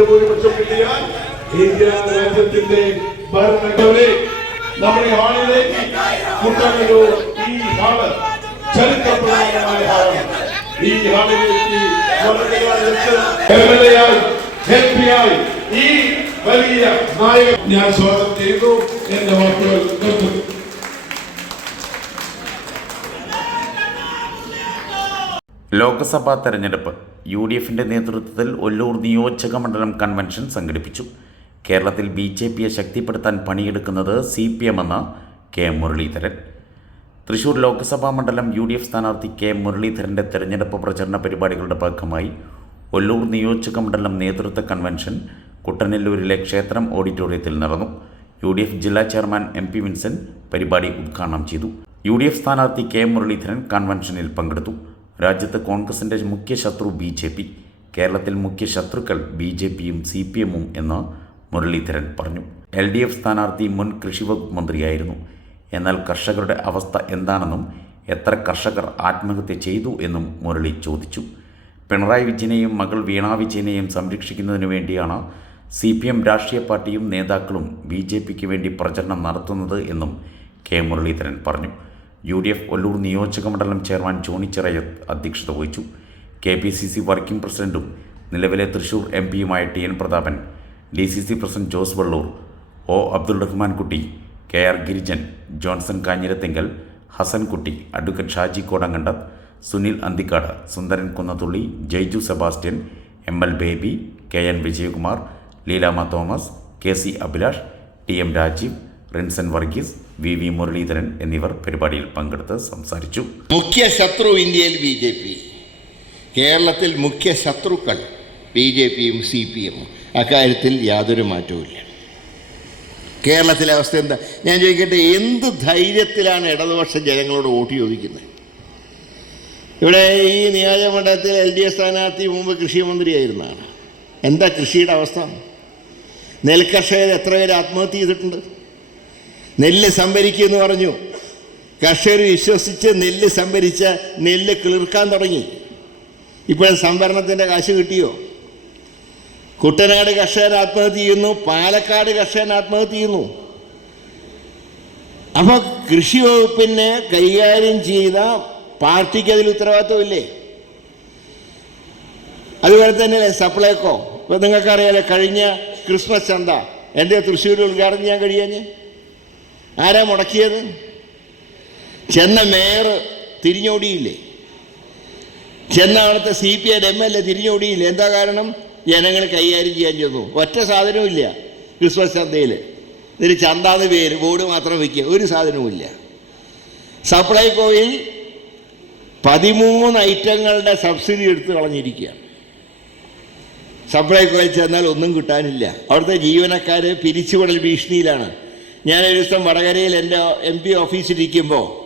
ഭൂരിപക്ഷം കിട്ടിയാൽ ഇന്ത്യ രാജ്യത്തിന്റെ ഭരണഘടനയെ നമ്മുടെ ഹാളിലേക്ക് കുട്ടനല്ലൂർ ഈ ഹാൾ ചരിത്രപ്രധാനമായ ഹാളാണ്. ഈ ഹാളിലേക്ക് ഈ വലിയ നായകൻ ഞാൻ സ്വാഗതം ചെയ്തു എന്റെ വാക്കുകൾ നിർത്തുന്നു. ലോക്സഭാ തെരഞ്ഞെടുപ്പ് യു ഡി എഫിന്റെ നേതൃത്വത്തിൽ ഒല്ലൂർ നിയോജക മണ്ഡലം കൺവെൻഷൻ സംഘടിപ്പിച്ചു. കേരളത്തിൽ ബി ജെ പിയെ ശക്തിപ്പെടുത്താൻ പണിയെടുക്കുന്നത് സി പി എം എന്ന കെ മുരളീധരൻ. തൃശൂർ ലോക്സഭാ മണ്ഡലം യു ഡി എഫ് സ്ഥാനാർത്ഥി കെ മുരളീധരന്റെ തെരഞ്ഞെടുപ്പ് പ്രചരണ പരിപാടികളുടെ ഭാഗമായി ഒല്ലൂർ നിയോജക മണ്ഡലം നേതൃത്വ കൺവെൻഷൻ കുട്ടനെല്ലൂരിലെ ക്ഷേത്രം ഓഡിറ്റോറിയത്തിൽ നടന്നു. യു ഡി എഫ് ജില്ലാ ചെയർമാൻ എം പി വിൻസെന്റ് പരിപാടി ഉദ്ഘാടനം ചെയ്തു. യു ഡി എഫ് സ്ഥാനാർത്ഥി കെ മുരളീധരൻ കൺവെൻഷനിൽ പങ്കെടുത്തു. രാജ്യത്ത് കോൺഗ്രസിന്റെ മുഖ്യ ശത്രു ബി ജെ പി കേരളത്തിൽ മുഖ്യ ശത്രുക്കൾ ബി ജെ പിയും സി പി എമ്മും എന്ന് മുരളീധരൻ പറഞ്ഞു. എൽ ഡി എഫ് സ്ഥാനാർത്ഥി മുൻ കൃഷിവകുപ്പ് മന്ത്രിയായിരുന്നു. എന്നാൽ കർഷകരുടെ അവസ്ഥ എന്താണെന്നും എത്ര കർഷകർ ആത്മഹത്യ ചെയ്തു എന്നും മുരളി ചോദിച്ചു. പിണറായി വിജയനെയും മകൾ വീണ വിജയനെയും സംരക്ഷിക്കുന്നതിനു വേണ്ടിയാണ് സി പി എം രാഷ്ട്രീയ പാർട്ടിയും നേതാക്കളും ബി ജെ പിക്ക് വേണ്ടി പ്രചരണം നടത്തുന്നത് എന്നും കെ മുരളീധരൻ പറഞ്ഞു. യു ഡി എഫ് ഒല്ലൂർ നിയോജക മണ്ഡലം ചെയർമാൻ ജോണി ചെറയത്ത് അധ്യക്ഷത വഹിച്ചു. K P C C working പ്രസിഡന്റും നിലവിലെ Thrissur M പിയുമായ T N Prathapan D C C president Jose Vallur O Abdul Rahman Kutty K R Girijan Johnson Kanjirathingal Hasankutty advocate Shaji Kodankandath Sunil Anthikad Sundaran Kunnathully Jaiju Sebastian M L Baby K N Vijayakumar Leelamma Thomas K C Abhilash T M Rajeev Rinson Varghese V V Muraleedharan എന്നിവർ പരിപാടിയിൽ പങ്കെടുത്ത് സംസാരിച്ചു. മുഖ്യ ശത്രു ഇന്ത്യയിൽ B J P. കേരളത്തിൽ മുഖ്യ ശത്രുക്കൾ ബി ജെ പിയും സി പി എമ്മും. അക്കാര്യത്തിൽ യാതൊരു മാറ്റവുമില്ല കേരളത്തിലെ അവസ്ഥ എന്താ? ഞാൻ ചോദിക്കട്ടെ എന്ത് ധൈര്യത്തിലാണ് ഇടതുപക്ഷ ജനങ്ങളോട് വോട്ട് ചോദിക്കുന്നത്? ഇവിടെ ഈ നിയോജകമണ്ഡലത്തിൽ എൽ ഡി എഫ് സ്ഥാനാർത്ഥി മുമ്പ് കൃഷിമന്ത്രിയായിരുന്നതാണ്. എന്താ കൃഷിയുടെ അവസ്ഥ? നെൽകർഷകർ എത്ര പേര് ആത്മഹത്യ ചെയ്തിട്ടുണ്ട്? നെല്ല് സംഭരിക്കുമെന്ന് പറഞ്ഞു. കർഷകർ വിശ്വസിച്ച് നെല്ല് സംഭരിച്ച നെല്ല് കിളിർക്കാൻ തുടങ്ങി. ഇപ്പോഴും സംഭരണത്തിന്റെ കാശ് കിട്ടിയോ? കുട്ടനാട് കർഷകൻ ആത്മഹത്യ ചെയ്യുന്നു പാലക്കാട് കർഷകൻ ആത്മഹത്യ ചെയ്യുന്നു. അപ്പോൾ കൃഷി വകുപ്പിനെ കൈകാര്യം ചെയ്ത പാർട്ടിക്ക് അതിൽ ഉത്തരവാദിത്വമില്ലേ? അതുപോലെ തന്നെ സപ്ലൈക്കോ ഇപ്പോൾ നിങ്ങൾക്കറിയാലോ കഴിഞ്ഞ ക്രിസ്മസ് ചന്ത എന്റെ തൃശ്ശൂർ ഉദ്ഘാടനം ചെയ്യാൻ കഴിയാഞ്ഞ്? ആരാ മുടക്കിയത്? ചെന്ന മേയർ തിരിഞ്ഞോടിയില്ലേ? ചെന്ന ആളത്തെ സി പി ഐയുടെ എം എൽ എ തിരിഞ്ഞോടിയില്ല? എന്താ കാരണം? ജനങ്ങൾ കൈകാര്യം ചെയ്യാൻ ചെന്നു. ഒറ്റ സാധനവും ഇല്ല ക്രിസ്മസ് ചന്തയിൽ ഇതിന് ചന്താന്ന് പേര് ബോർഡ് മാത്രം വയ്ക്കുക ഒരു സാധനവുമില്ല സപ്ലൈകോയിൽ പതിമൂന്ന് ഐറ്റങ്ങളുടെ സബ്സിഡി എടുത്ത് കളഞ്ഞിരിക്കുകയാണ്. സപ്ലൈകോയിൽ ചെന്നാൽ ഒന്നും കിട്ടാനില്ല. അവിടുത്തെ ജീവനക്കാർ പിരിച്ചുവിടൽ ഭീഷണിയിലാണ്. ഞാൻ ദിവസം വടകരയിൽ എന്റെ എം പി ഓഫീസിലിരിക്കുമ്പോൾ